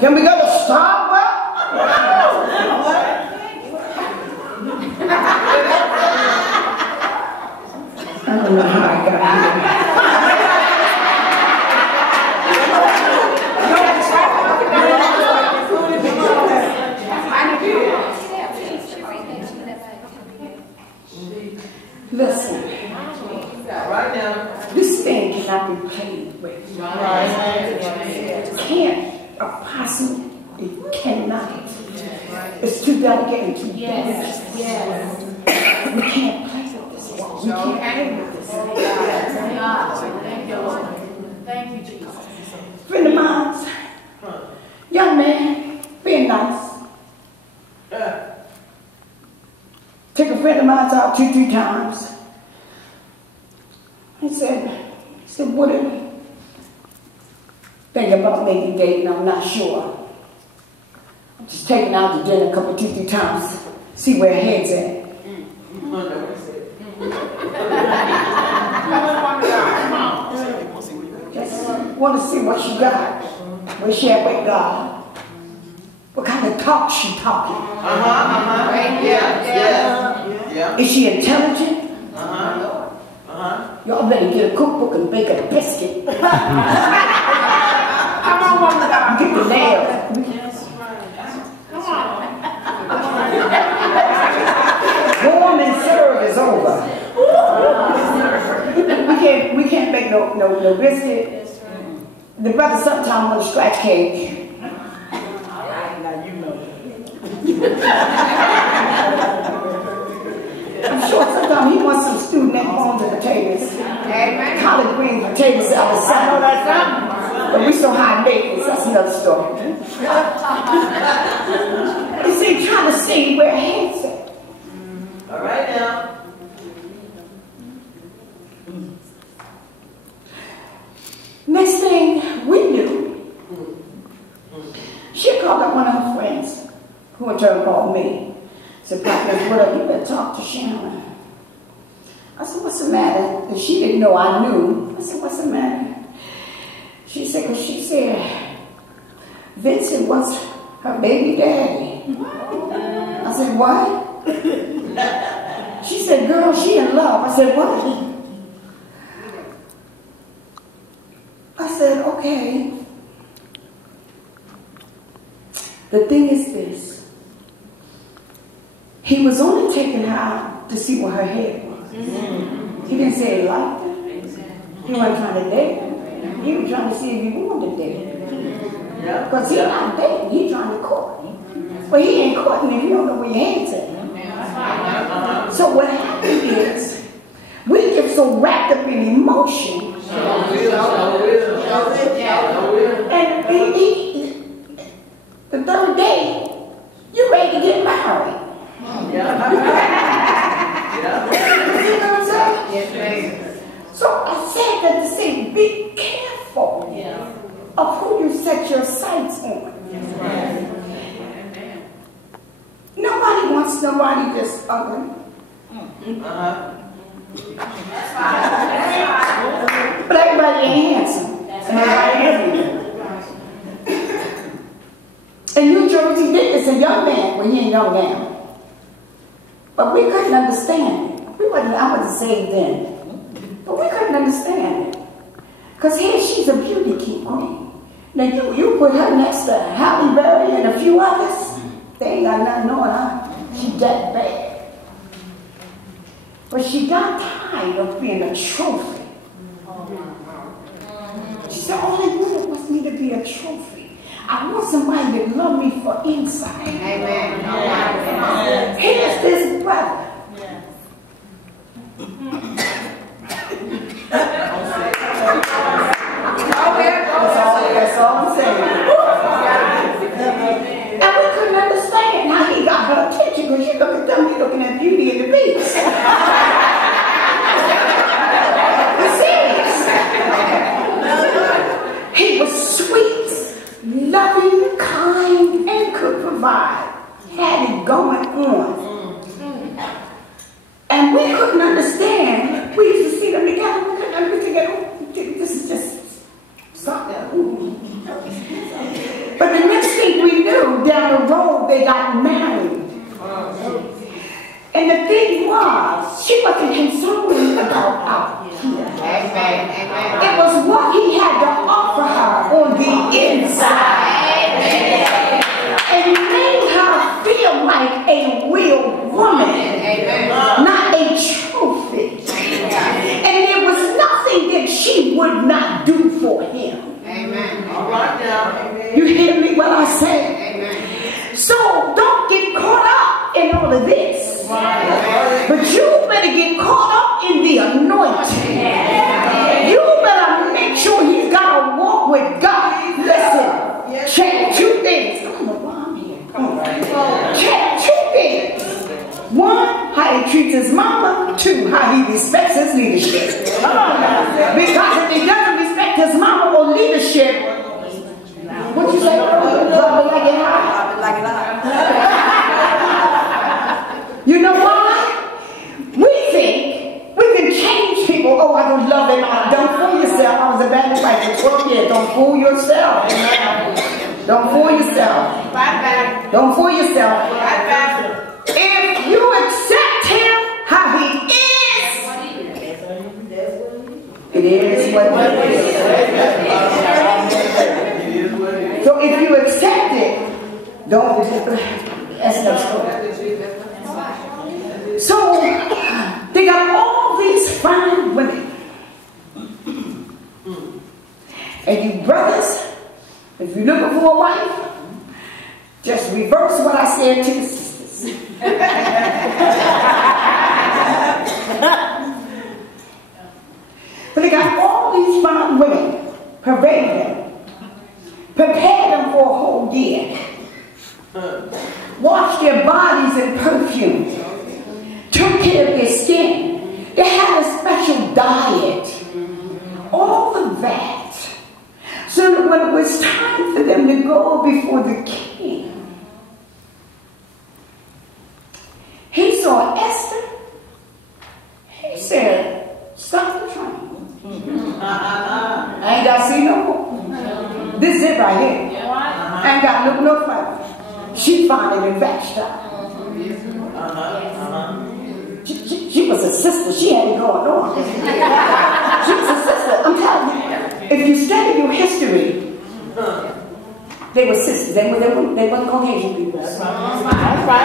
Can we go to Starbucks? I don't know how I got here. Listen, this thing cannot be played with. Can't, a person, it cannot. It's too delicate and too dangerous. We can't play with this. We can't play with this. Thank you, Jesus. Friend of mine, young man, being nice. Take a friend of mine out 2-3 times. He said, Woodard, think about maybe dating, I'm not sure. I'm just taking out to dinner a couple, 2-3 times, see where her head's at. Just want to see what she got, where she at with God. What kind of talk she talking? Yeah. Is she intelligent? Y'all better get a cookbook and bake a biscuit. Come on, woman of God. Get the nails. Warm and serve is over. We can't make no biscuit. The brother sometimes want to scratch cake. I'm sure sometimes he wants some stewed neck bones and potatoes. Collard greens, potatoes out of sight. But we so high maintenance, that's another story. You see, trying to see where her head's at. All right now. Next thing we knew, she called up one of her friends, who in turn called me. Said, Prophetess, Woodard, you better talk to Sharon. I said, what's the matter? And she didn't know I knew. I said, what's the matter? She said, because she said, Vincent was her baby daddy. I said, what? She said, girl, she in love. I said, what? I said, okay. The thing is this. He was only taking her out to see what her head was. He didn't say he liked her. He wasn't trying to date her. He was trying to see if he wanted to date her. Because he's not dating, he's trying to court. But he ain't courting if you don't know where your head's at. So what happened is, we get so wrapped up in emotion. And the third day, you're ready to get married. You know what I'm saying? So I said that to say, be careful of who you set your sights on. Nobody wants nobody that's ugly. But everybody ain't handsome. Everybody is. In New Jersey, it's a young man. Well, he ain't young now. But we couldn't understand it. I wasn't saved then. But we couldn't understand it. Because here she's a beauty queen. Now you put her next to Halle Berry and a few others, they ain't got nothing on her. She that bad. But she got tired of being a trophy. She said, all I wanted was me to be a trophy. I want somebody to love me for inside. Amen. Here's this brother. That's all I'm saying. And we couldn't understand how he got her attention, because you look at them, you're looking at Beauty and the Beast. We're serious. He was sweet, loving, kind, and could provide. Had it going on. And we couldn't understand. We used to see them together. We couldn't understand. This is just something. But the next down the road, they got married. And the thing was, she wasn't concerned about out here. It was what he had to offer her on the inside. And he made her feel like a real woman, not a trophy. And there was nothing that she would not do for him. All right now. You hear me when I say? So don't get caught up in all of this. But you better get caught up in the anointing. You better make sure he's got to walk with God. Listen, check two things. I don't know why I'm here. Check two things. One, how he treats his mama. Two, how he respects his leadership. Because if he doesn't respect his mama or leadership, what you say? Drop it like it hot. You know why? We think we can change people. Oh, I don't love him. Don't fool yourself. I was a bad wife for 12 years. Don't fool yourself. Don't fool yourself. Don't fool yourself. If you accept him how he is, it is what it is. So if you accept it, don't. That's no story. So they got all these fine women. And you brothers, if you're looking for a wife, just reverse what I said to the sisters. But they got all these fine women, parade them, prepare them for a whole year, wash their bodies in perfume, took care of their skin. They had a special diet. All of that. So that when it was time for them to go before the king, he saw Esther. He said, stop the train. I ain't got to see no more. This is it right here. I ain't got to look no further. She finally been fetched up. She was a sister. She had it going on. She was a sister. I'm telling you, if you study your history, they were sisters. They weren't Caucasian people. That's right.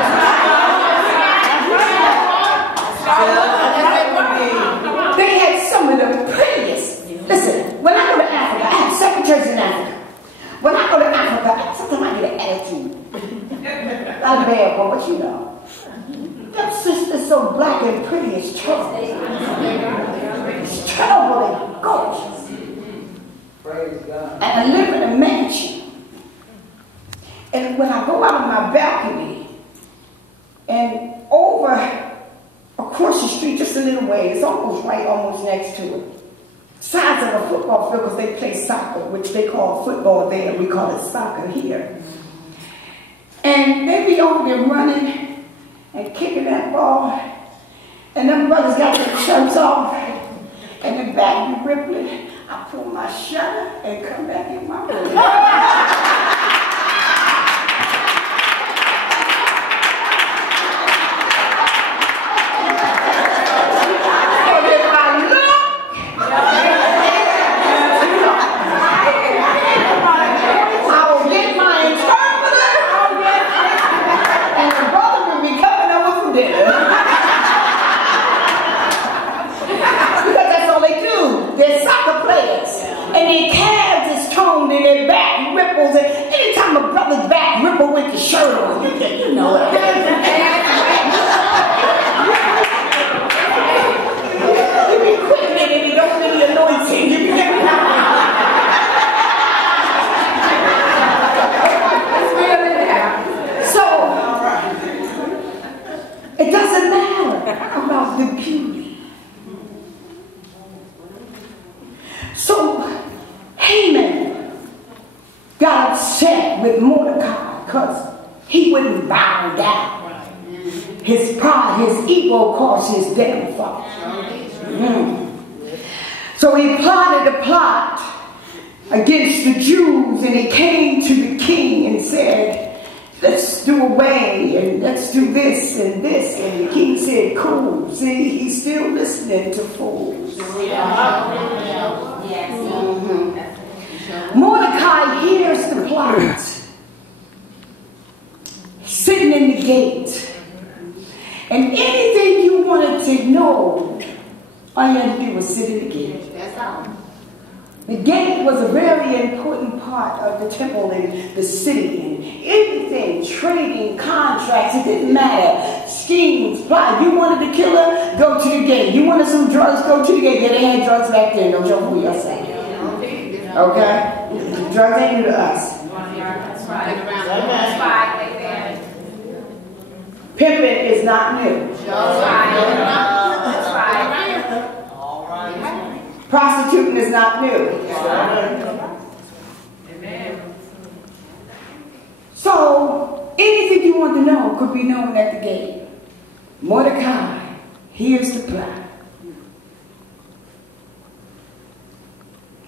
They had some of the prettiest. Listen, when I go to Africa, I have secretaries in Africa. When I go to Africa, sometimes I get an attitude. Not bad, but you know. That sister's so black and pretty, it's terrible. It's terrible and gorgeous. Praise God. And I live in a mansion. And when I go out on my balcony, and over across the street, just a little way, it's almost next to it. Size of a football field, because they play soccer, which they call football there, we call it soccer here. And they be over there running and kicking that ball, and them brothers got their shirts off, and the back be rippling. I pull my shutter and come back in my room. His downfall. So he plotted a plot against the Jews, and he came to the king and said, let's do away and let's do this and this. And the king said, cool. See, he's still listening to fools. Mordecai hears the plot. Sitting in the gate. And anything you wanted to know, all you had to do was sit in the gate. That's all. The gate was a very important part of the temple and the city. And anything, trading, contracts, it didn't matter. Schemes, plot. You wanted to kill her, go to the gate. You wanted some drugs, go to the gate. Yeah, they had drugs back then. Don't y'all fool yourself. Okay? Drugs ain't new to us. That's right. That's right. Pimping is not new. That's right. That's right. All right. Prostituting is not new. Amen. So, anything you want to know could be known at the gate. Mordecai hears the plot.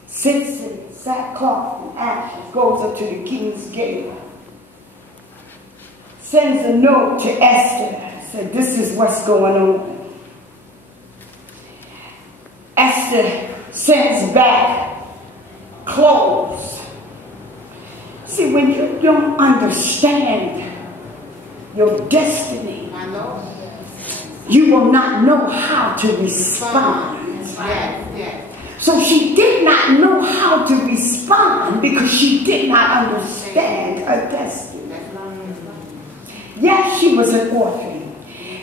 Sits in sackcloth and ashes, goes up to the king's gate. Sends a note to Esther. Said, this is what's going on. Esther sends back clothes. See, when you don't understand your destiny, you will not know how to respond. So she did not know how to respond because she did not understand her destiny. Yes, she was an orphan.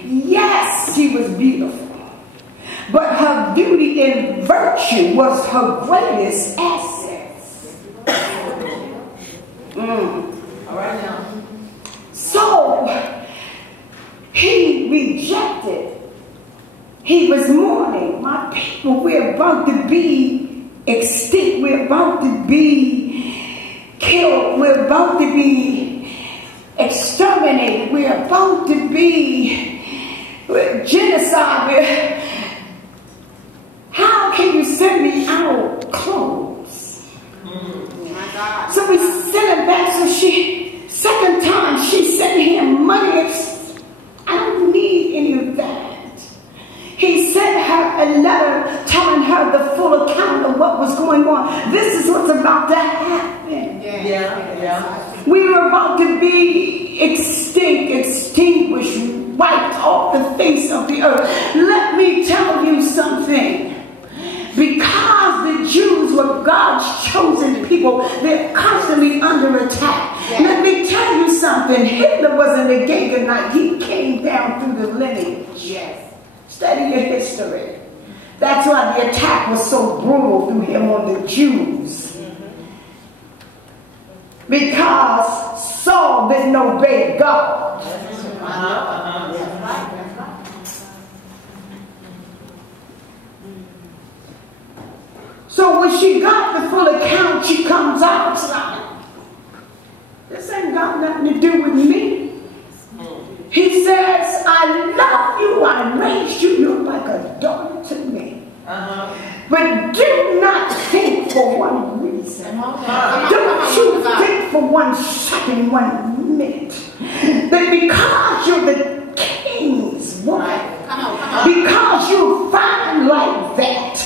Yes, she was beautiful. But her beauty and virtue was her greatest asset. All right now. So, he rejected. He was mourning. My people, we're about to be extinct. We're about to be killed. We're about to be exterminated. We're about to be genocide. How can you send me out clothes? So we sent her back. So second time she sent him money. I don't need any of that. He sent her a letter telling her the full account of what was going on. This is what's about to happen. Yeah. We were about to be extinguished, wiped off the face of the earth. Let me tell you something. Because the Jews were God's chosen people, they're constantly under attack. Yeah. Let me tell you something. Hitler wasn't a Gaganite. He came down through the lineage. Yes. Study your history. That's why the attack was so brutal through him on the Jews. Because Saul didn't obey God. So when she got the full account, she comes out. It's like, this ain't got nothing to do with me. He says, I love you. I raised you. You're like a daughter to me. But do not think for one reason. Don't you think for 1 second, 1 minute, that because you're the king's wife, because you're fine like that,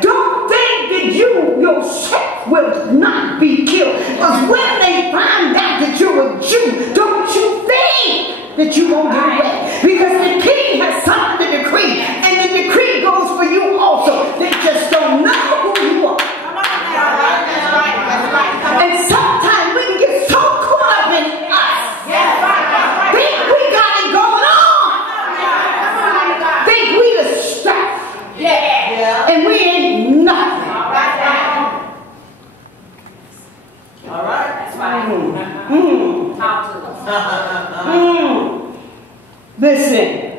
don't think that you yourself will not be killed. Because when they find out that you're a Jew, don't you think that you won't get away. Because the king has signed the decree, and the decree goes for you also. They just don't know who you are. And sometimes we can get so caught up in us. Think we got it going on. Think we the stuff. And we ain't nothing. All right. That's right. Talk to us. Listen.